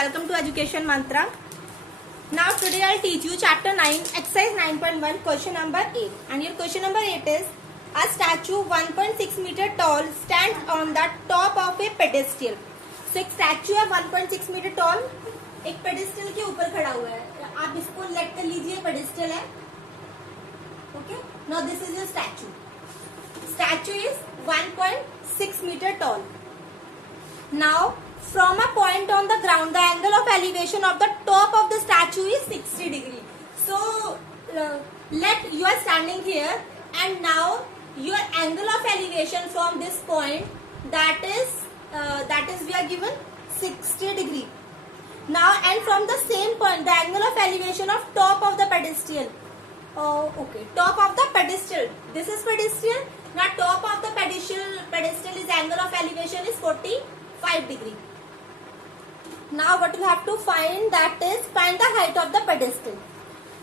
welcome to Education Mantra. Now today I'll teach you chapter 9, exercise 9.1, question number 8. And your question number 8 is, a statue 1.6 meter tall stands on the top of a pedestal. So एक statue है 1.6 meter tall, एक pedestal के ऊपर खड़ा हुआ है. आप इसको let कर लीजिए, pedestal है. Okay. Now this is your statue. Statue is 1.6 meter tall. Now from a point on the ground, the angle of elevation of the top of the statue is 60 degree. So let you are standing here, and now your angle of elevation from this point, that is we are given 60 degree. Now and from the same point, the angle of elevation of top of the pedestal. Top of the pedestal. This is pedestal. Now top of the pedestal is angle of elevation is 45 degree. Now what you have to find, that is find the height of the pedestal.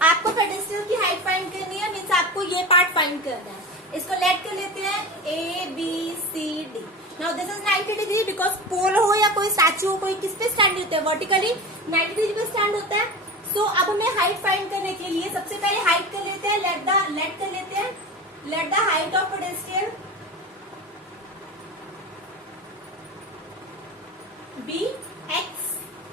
आपको pedestal की height find करनी है, means आपको ये part find करना है. इसको let कर लेते हैं A B C D. Now this is 90 degree because pole हो या कोई statue हो, कोई किस पे stand होता है, vertically 90 degree पे stand होता है. So अब हमें height find करने के लिए सबसे पहले height कर लेते हैं, let कर लेते हैं, let the height of pedestal be x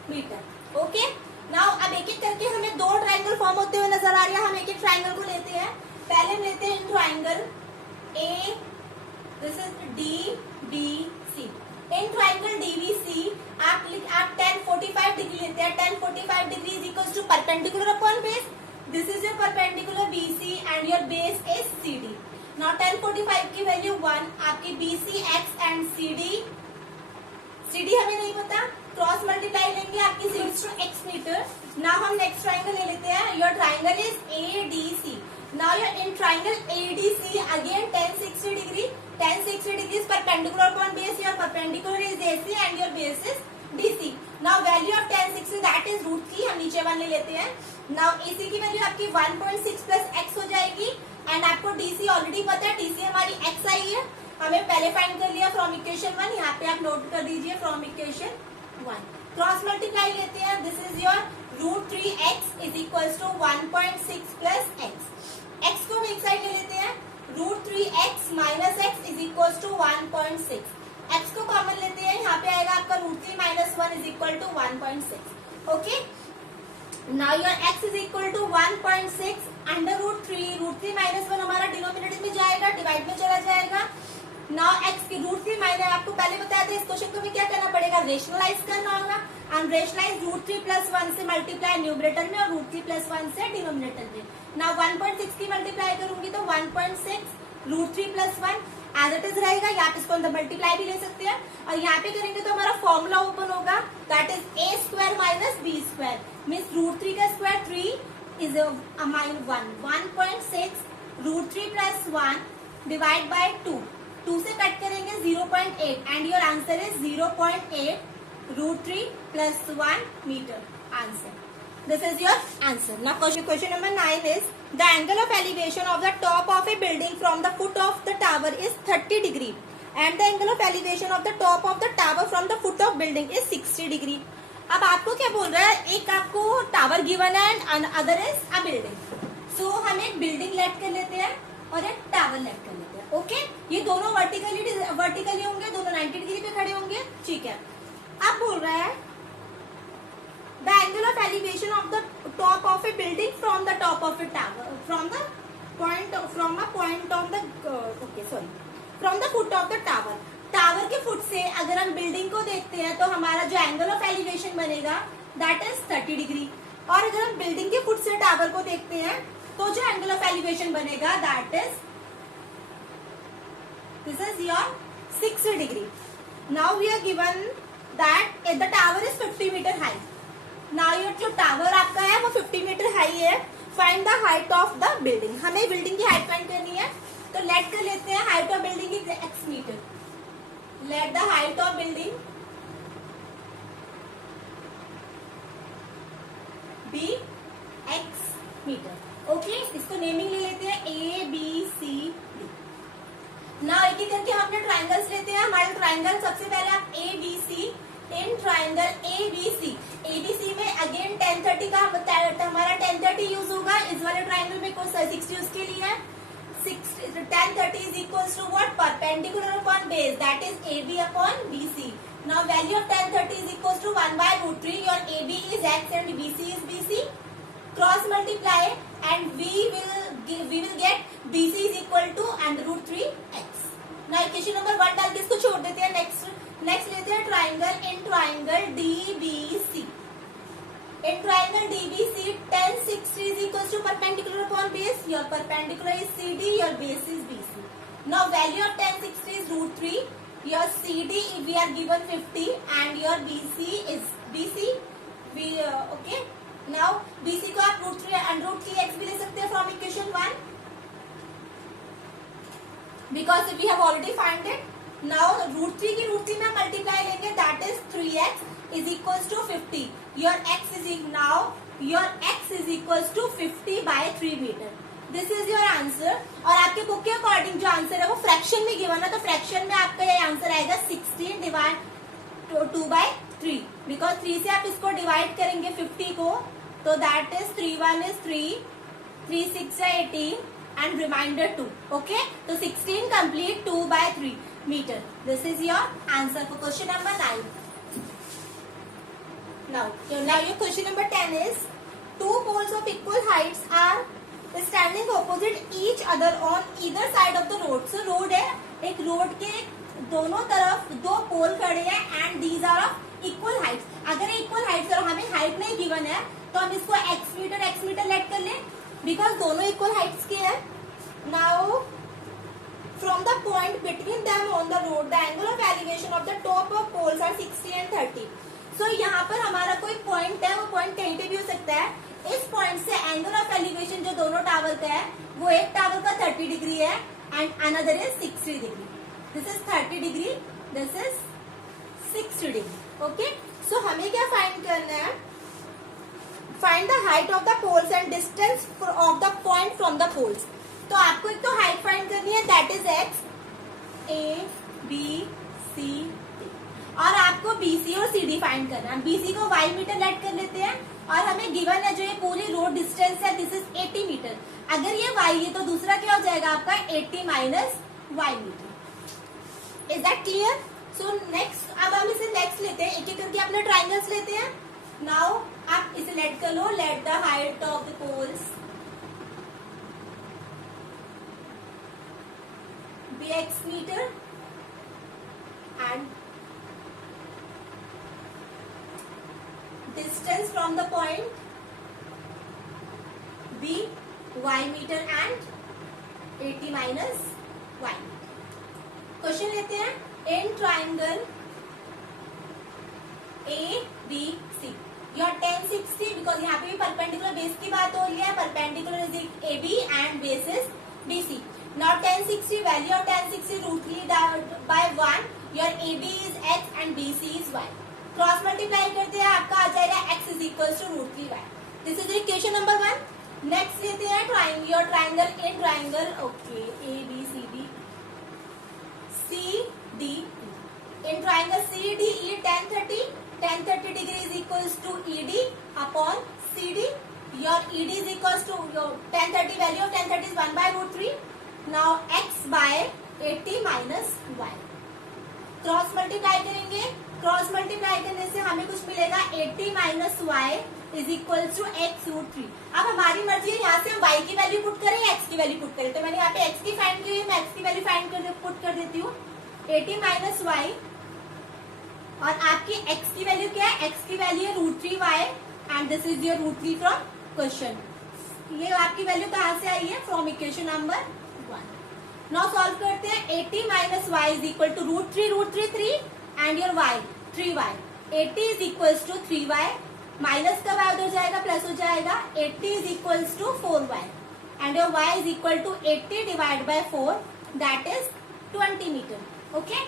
metre. Okay. Now अब एक एक करके हमें दो ट्रायंगल फॉर्म होते हुए नजर आ रहा है. हम एक एक ट्रायंगल को लेते हैं. पहले हम लेते हैं triangle A, this is D B C. In triangle DBC आप 1045 डिग्री लेते हैं. 1045 degree is equal to perpendicular upon base. This is your perpendicular BC and your base is CD. Now 1045 की वैल्यू 1, आपकी बीसी एक्स एंड सीडी हमें नहीं पता, cross multiply लेंगे आपकी 6 to x मीटर. नाउ हम नेक्स्ट ट्रायंगल ले लेते हैं. Your triangle is ADC. Now your in triangle ADC again 1060 degree. 1060 degree is perpendicular upon base. Your perpendicular is AC and your base is DC. Now value of 1060 that is √3. हम नीचे one ले लेते हैं. Now AC की value आपकी 1.6 plus x हो जाएगी. And आपको DC ऑलरेडी पता है, DC हमारी x आई है, हमें पहले फाइंड कर लिया फ्रॉम इक्वेशन 1. यहाँ पे आप नोट कर दीजिए फ्रॉम इक्वेशन 1. क्रॉस मल्टीप्लाई लेते हैं. This is your √3x is equal to 1.6 plus x. x को हम एक साइड ले लेते हैं. √3x minus x is equal to 1.6. x को कॉमन लेते हैं. यहाँ पे आएगा आपका √3 minus 1 is equal to 1.6. Okay. Now your x is equal to 1.6 under √3 minus 1 हमारा डिनोमिनेटर में जाएगा, डिवाइड में चला जाएगा. नाउ x की √3 माइनस, आपको पहले बताया था इस क्वेश्चन को भी क्या करना पड़ेगा, रेशनलाइज करना होगा. एंड रेशनलाइज √3 प्लस 1 से मल्टीप्लाई न्यूमरेटर में और √3 प्लस 1 से डिनोमिनेटर में. नाउ 1.6 की मल्टीप्लाई करूंगी तो 1.6 √3 प्लस 1 एज इट इज रहेगा. या आप इसको अंदर मल्टीप्लाई भी ले सकते हैं. और यहाँ पे करेंगे तो हमारा फॉर्मूला ओपन होगा, that is a square minus b square. Means √3 का square 3 is 1.6 √3 plus 1 divide by 2. 2 से कट करेंगे 0.8 and your answer is 0.8 √3 plus 1 metre. Answer. This is your answer. Now question number 9 is, the angle of elevation of the top of a building from the foot of the tower is 30 degree and the angle of elevation of the top of the tower from the foot of building is 60 degree. अब आपको क्या बोल रहा है, एक आपको tower given है and other is a building. So हम एक बिल्डिंग लेट कर लेते हैं और एक टावर लेट कर लेते हैं. ओके. ये दोनों वर्टिकली होंगे, दोनों 90 डिग्री पे खड़े होंगे. ठीक है. अब बोल रहा है the angle of elevation of the top of a building from the top of a tower from a point on the from the foot of the tower. Tower के फुट से अगर हम बिल्डिंग को देखते हैं तो हमारा जो एंगल ऑफ एलिवेशन बनेगा दैट इज 30 डिग्री. और अगर हम बिल्डिंग के फुट से टावर को देखते हैं तो जो एंगल ऑफ एलिवेशन बनेगा that is this is your 60 degree. Now we are given that the tower is 50 metre high. नाउ ये जो टावर आपका है वो 50 मीटर हाई है. Find the height of the building. हमें बिल्डिंग की हाइट फाइंड करनी है तो लेट कर लेते हैं. Height of building is x metre. Let the height of building be x metre. Okay. इसको नेमिंग ले लेते हैं A B C D. ना एक एक करके हम अपने ट्राइंगल्स लेते हैं. हमारे ट्राइंगल सबसे पहले आप ABC. In triangle ABC 1030 use होगा इस वाले ट्राइंगल में, 60 उसके लिए है। 1030 is equals to what? Perpendicular upon base, that is AB upon BC. Now value of 1030 is equals to 1 by root 3. Your AB is x and BC is BC. Cross multiply and we will get BC is equal to under root 3 x. Now equation number 1 डाल के इसको छोड़ देते हैं। Next लेते हैं triangle. In triangle DBC, in triangle DBC, 1060 is equals to perpendicular upon base. Your perpendicular is CD, your base is BC. Now value of 1060 is root 3. Your CD we are given 50 and your BC is BC. Okay. Now BC को आप root 3 and root 3x भी ले सकते हैं from equation 1 because we have already found it. Now root 3 की root 3 में multiply लेंगे, that is 3x is equals to 50. Your x is equals to 50 by 3 meter. This is your answer. और आपके book के अकॉर्डिंग जो answer है वो fraction में गिवन है, तो फ्रैक्शन में आपका ये आंसर आएगा 16 डिवाइड 2 by 3, बिकॉज 3 से आप इसको डिवाइड करेंगे 50 को, तो दैट इज 3 1 is 3, 3 6 है 18 एंड रिमाइंडर 2. ओके, तो 16 complete 2 by 3 meter. This is your answer for question number 9. Now your question number 10 is, two poles of equal heights are standing opposite each other on either side of the road. So road है, एक road के दोनों तरफ दो pole खड़े हैं and these are of equal heights. अगर equal heights और हमें हाइट नहीं गिवन है तो हम इसको x मीटर लेट कर लें बिकॉज दोनों इक्वल हाइट्स के हैं. Now from the point between them on the road, the angle of elevation of the top of poles are 60 and 30. So यहाँ पर हमारा कोई पॉइंट है, वो पॉइंट कहीं पे भी हो सकता है. इस पॉइंट से एंगल ऑफ एलिवेशन जो दोनों टावर का है वो एक टावर का 30 डिग्री है and another is 60 degree. This is 30 degree, this is 60 degree. Okay, so हमें क्या फाइंड करना है? Find the height of the poles and distance of the point from the poles. तो आपको एक तो हाइट फाइंड करनी है, that is x, A, B, C, D. और आपको BC और CD फाइंड करना है. BC को y मीटर लेट कर लेते हैं और हमें गिवन है जो ये पूरी रोड डिस्टेंस है, दिस इज 80 मीटर. अगर ये y है तो दूसरा क्या हो जाएगा आपका 80 minus y metre. Is that clear? So next, अब हम इसे नेक्स्ट लेते हैं, एक एक करके अपने ट्राइंगल्स लेते हैं. नाउ आप इसे लेट कर लो. Let the height of the poles be x meter and distance from the point be y meter and 80 minus y. Question लेते हैं. In triangle ABC your 1060, because यहाँ पे भी परपेंडिकुलर बेस की बात हो रही है. Perpendicular is AB and base is BC. Now 1060, value of 1060 root 3 by 1. Your AB is x and BC is y. Cross multiply करते हैं, आपका आ जाएगा x is equals to root 3 y. This is equation number 1. Next लेते हैं your triangle in triangle. Okay, A B C D C D E. In triangle CDE 1030 degree is equals to ED upon CD. Your ED is equals to your 1030, value of 1030 is 1 by root 3. Now x by 80 minus y. Cross multiply करेंगे. Cross multiply करने से हमें कुछ मिलेगा 80 minus y is equal to x root 3. अब हमारी मर्जी है यहाँ से हम y की वैल्यू पुट करें या x की वैल्यू पुट करें. तो मैंने यहाँ पे x की फाइंड की, मैं x की वैल्यू फाइंड कर पुट कर देती हूँ. 80 माइनस वाई और आपकी x की वैल्यू क्या है? x की वैल्यू है root 3 y and this is your root 3 from question. ये आपकी वैल्यू कहाँ से आई है? From equation number 1. Now solve करते हैं. 80 minus y is equal to root 3 3 and your y 3y. 80 is equal to 3y minus का y उधर जाएगा प्लस हो जाएगा. 80 is equal to 4y and your y is equal to 80 divide bye 4 that is 20 metre. Okay,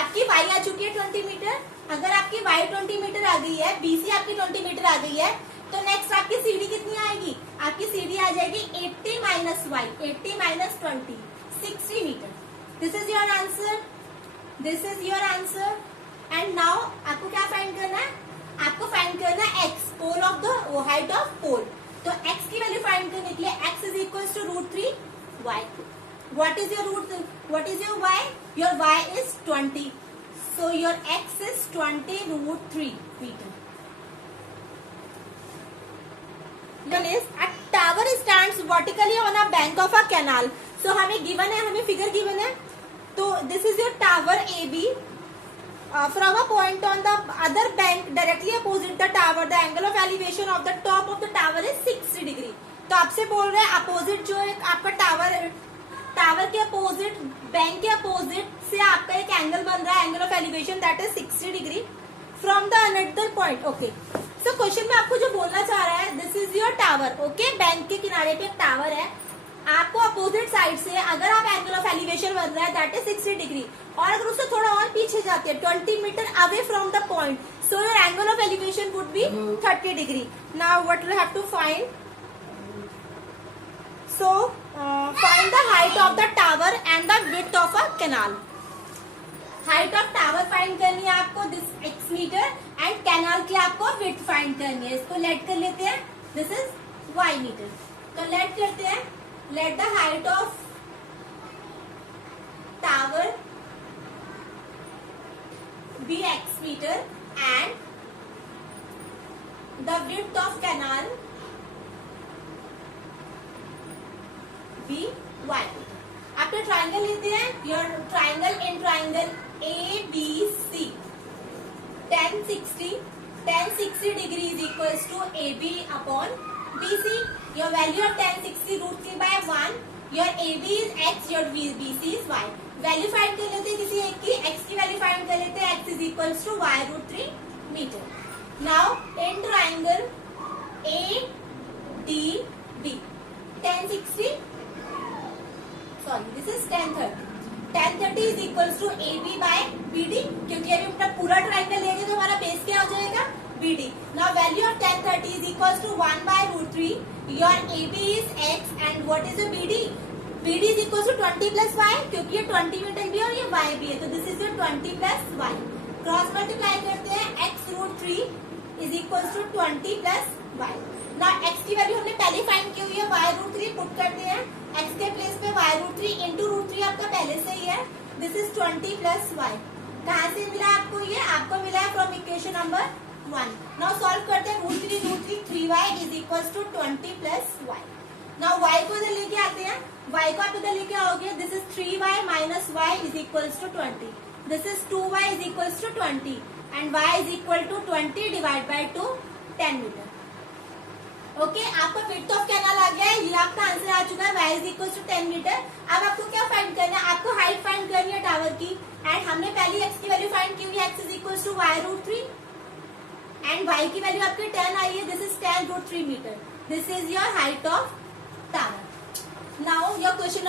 आपकी y आ चुकी है 20 metre. अगर आपकी y 20 मीटर आ गई है, BC आपकी 20 मीटर आ गई है, तो नेक्स्ट आपकी CD कितनी आएगी? आपकी CD आ जाएगी 80 minus y, 80 minus 20, 60 metre. This is your answer. This is your answer. And now आपको क्या फाइंड करना है? आपको फाइंड करना है x, pole of the height of pole. तो x की वैल्यू फाइंड करने के लिए x is equal to √3 y. What is your y? Your y is 20. So your x is 20 √3 meter. Then is a tower stands vertically on a bank of a canal. So हमें given है, हमें figure given है. तो this is your tower AB. From a point on the other bank directly opposite the tower, the angle of elevation of the top of the tower is 60 degree. तो आपसे बोल रहे हैं opposite जो एक आपका टावर के अपोजिट, बैंक के अपोजिट से आपका एक एंगल बन रहा है, angle of elevation that is 60 degree from the another point. Okay, so question में आपको जो बोलना चाह रहा है, this is your tower. Okay, bank के किनारे पे एक टावर है, आपको अपोजिट साइड से अगर आप एंगल ऑफ एलिवेशन बन रहा है दैट इज 60 डिग्री, और अगर उससे थोड़ा और पीछे जाते हैं 20 metre away from the point, so your angle of elevation would be 30 degree. Now what we have to find? So find the height of the tower and the width of a canal. Height of tower find करनी है आपको, this x metre, and canal की आपको width find करनी है. इसको let कर लेते हैं, this is y मीटर. तो let करते हैं, let the height of tower be x meter and the width of canal be y. आपने ट्राइंगल लेते हैं, your triangle in triangle A B C 1060 degree is equals to A B upon B C. Your value of 1060 √3 by 1. Your A B is x, your B C is y. Value find कर लेते हैं किसी एक की, x की value find कर लेते हैं, x is equals to y √3 metre. Now in triangle A D B 1060, sorry this is 1030 is equals to A B by B D, क्योंकि अभी अपना पूरा ट्राइंगल लेंगे तो हमारा बेस क्या हो जाएगा, B D. Now value of 1030 is equals to 1 by √3. Your A B is x and what is your B D? B D is equals to 20 plus y, क्योंकि ये 20 मीटर भी है और ये वाई भी है, तो this is your 20 plus y. Cross multiply करते हैं, x √3 is equals to 20 plus y. ना एक्स की वैल्यू हमने पहले फाइंड की हुई है, वाई √3 पुट करते हैं, एक्स के प्लेस पे वाई √3 इंटू √3 आपका पहले से ही है, दिस इज 20 प्लस वाई. कहाँ से मिला आपको ये? आपको मिला है from equation number 1. Now solve करते हैं, √3 3y is equals to 20 plus y. Now y को इधर लेके आते हैं, y को आप इधर लेके आओगे, this is 3y minus y is equals to 20. This is 2y is equals to 20 and y is equal to 20 divide by 2 10 metre. Okay, आपका विड्थ ऑफ कैनाल आ गया है, ये आपका आंसर आ चुका है, y इज इक्वल टू 10 मीटर. अब आपको क्या फाइंड करना है? आपको हाइट फाइंड करनी है टावर की, एंड हमने पहले x की वैल्यू फाइंड की हुई है, x is equal to y √3 and y की वैल्यू आपकी 10 आई है, this is 10 √3 metre. This is your height of tower. Now your question